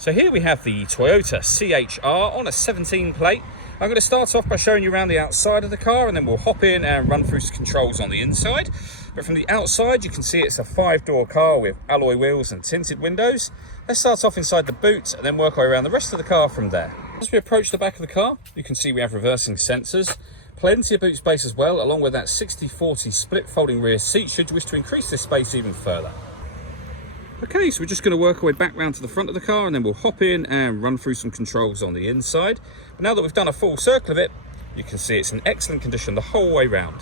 So here we have the Toyota CHR on a 17 plate. I'm going to start off by showing you around the outside of the car, and then we'll hop in and run through some controls on the inside. But from the outside, you can see it's a 5-door car with alloy wheels and tinted windows. Let's start off inside the boot and then work our way around the rest of the car from there. As we approach the back of the car, you can see we have reversing sensors, plenty of boot space as well, along with that 60/40 split folding rear seat should you wish to increase this space even further. Okay, so we're just going to work our way back round to the front of the car, and then we'll hop in and run through some controls on the inside. But now that we've done a full circle of it, you can see it's in excellent condition the whole way round.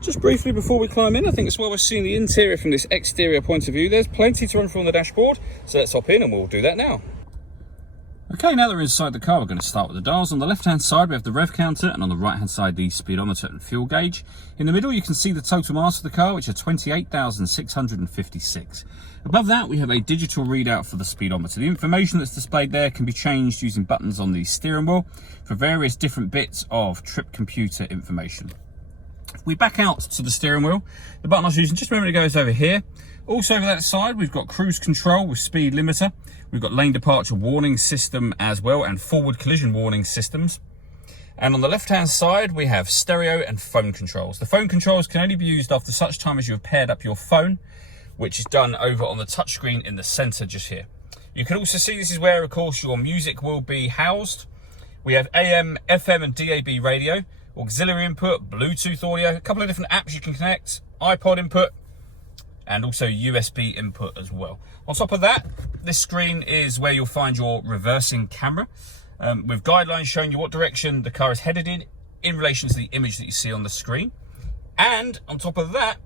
Just briefly before we climb in, I think it's well worth seeing the interior from this exterior point of view. There's plenty to run through on the dashboard, so let's hop in and we'll do that now. Okay, now that we're inside the car, we're going to start with the dials. On the left-hand side, we have the rev counter, and on the right-hand side, the speedometer and fuel gauge. In the middle, you can see the total miles of the car, which are 28,656. Above that, we have a digital readout for the speedometer. The information that's displayed there can be changed using buttons on the steering wheel for various different bits of trip computer information. If we back out to the steering wheel, the button I was using just a moment ago is over here. Also over that side, we've got cruise control with speed limiter. We've got lane departure warning system as well, and forward collision warning systems. And on the left-hand side, we have stereo and phone controls. The phone controls can only be used after such time as you have paired up your phone, which is done over on the touchscreen in the center just here. You can also see this is where, of course, your music will be housed. We have AM, FM, and DAB radio, auxiliary input, Bluetooth audio, a couple of different apps you can connect, iPod input, and also USB input as well. On top of that, this screen is where you'll find your reversing camera with guidelines showing you what direction the car is headed in relation to the image that you see on the screen. And on top of that,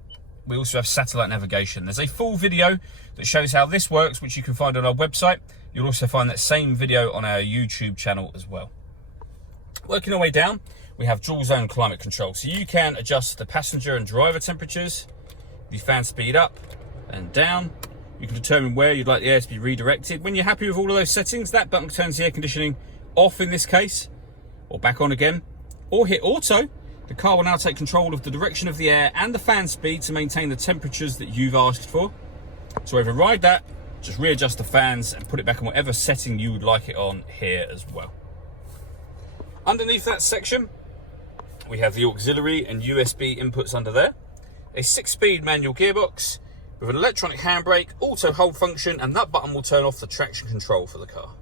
we also have satellite navigation. There's a full video that shows how this works, which you can find on our website. You'll also find that same video on our YouTube channel as well. Working our way down, we have dual zone climate control. So you can adjust the passenger and driver temperatures, the fan speed up and down. You can determine where you'd like the air to be redirected. When you're happy with all of those settings, that button turns the air conditioning off in this case, or back on again, or hit auto. The car will now take control of the direction of the air and the fan speed to maintain the temperatures that you've asked for. To override that, just readjust the fans and put it back on whatever setting you would like it on here as well. Underneath that section, we have the auxiliary and USB inputs under there. A 6-speed manual gearbox with an electronic handbrake, auto hold function, and that button will turn off the traction control for the car.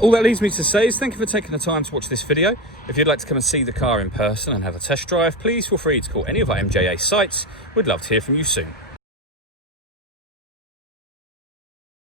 All that leaves me to say is thank you for taking the time to watch this video. If you'd like to come and see the car in person and have a test drive, please feel free to call any of our MJA sites. We'd love to hear from you soon.